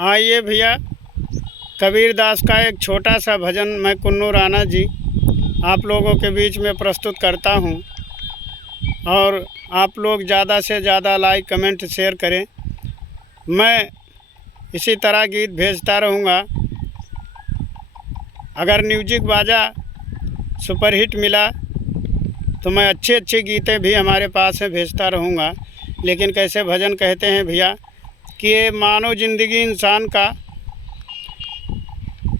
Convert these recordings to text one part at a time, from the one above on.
आइए भैया, कबीर दास का एक छोटा सा भजन मैं कुन्नू राणा जी आप लोगों के बीच में प्रस्तुत करता हूँ। और आप लोग ज़्यादा से ज़्यादा लाइक कमेंट शेयर करें। मैं इसी तरह गीत भेजता रहूँगा। अगर म्यूजिक बाजा सुपरहिट मिला तो मैं अच्छे गीतें भी हमारे पास है भेजता रहूँगा। लेकिन कैसे भजन कहते हैं भैया कि ये मानव ज़िंदगी इंसान का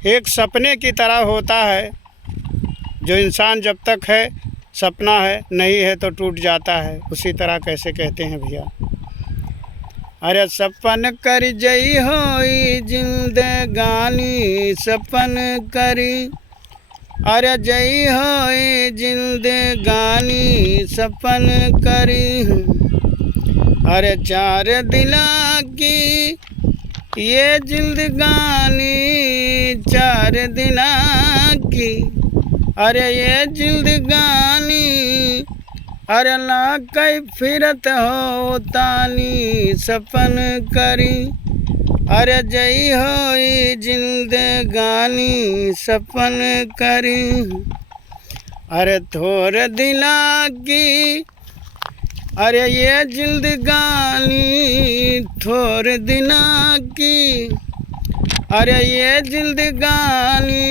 एक सपने की तरह होता है। जो इंसान जब तक है सपना है, नहीं है तो टूट जाता है। उसी तरह कैसे कहते हैं भैया, अरे सपन कर जई होई जिंदगानी, सपन करी अरे जई होई जिंदगानी, सपन करी अरे चार दिला की ये जिंदगानी, चार दिना की अरे ये जिंदगानी, अरे ना कई फिरत हो तानी, सपन करी अरे जई होई जिंदगानी, सपन करी अरे थोर दिला की अरे ये जिंदगानी, थोर दिना की अरे ये जिंदगानी,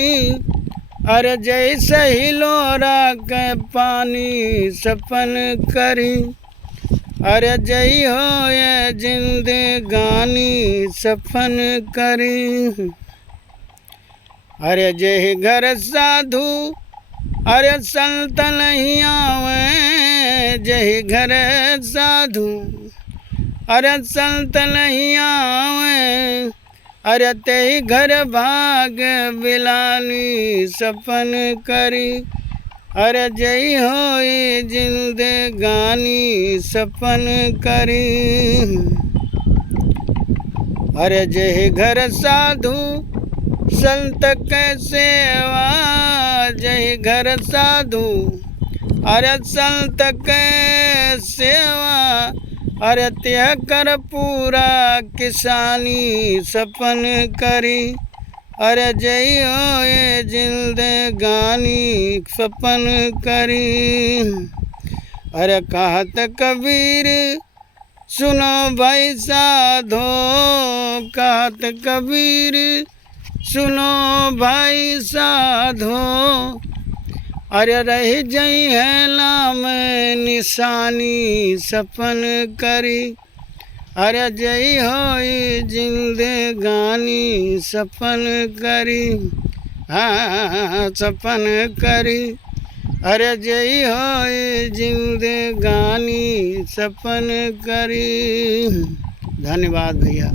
अरे जैसे ही लोरा के पानी, सपन करी अरे जई हो ये जिंदगानी, सपन करी अरे जय घर साधु अरे संत नहीं आवे, जय घर साधु अरे संत नहीं आवे, अरे ते घर भाग बिलानी, सपन करी अरे जई होई जिंदगानी, सपन करी अरे जय घर साधु संत के सेवा, जय घर साधु अरे संत के सेवा, अरे त्याग कर पूरा किसानी, सपन करी अरे जई होए जिंदगानी, सपन करी अरे कहत कबीर सुनो भाई साधो, कहत कबीर सुनो भाई साधो, अरे रह जई है नाम निशानी, सपन करी अरे जई होई जिंदगानी, सपन करी हाँ सपन करी अरे जई होई जिंदगानी, सपन करी। धन्यवाद भैया।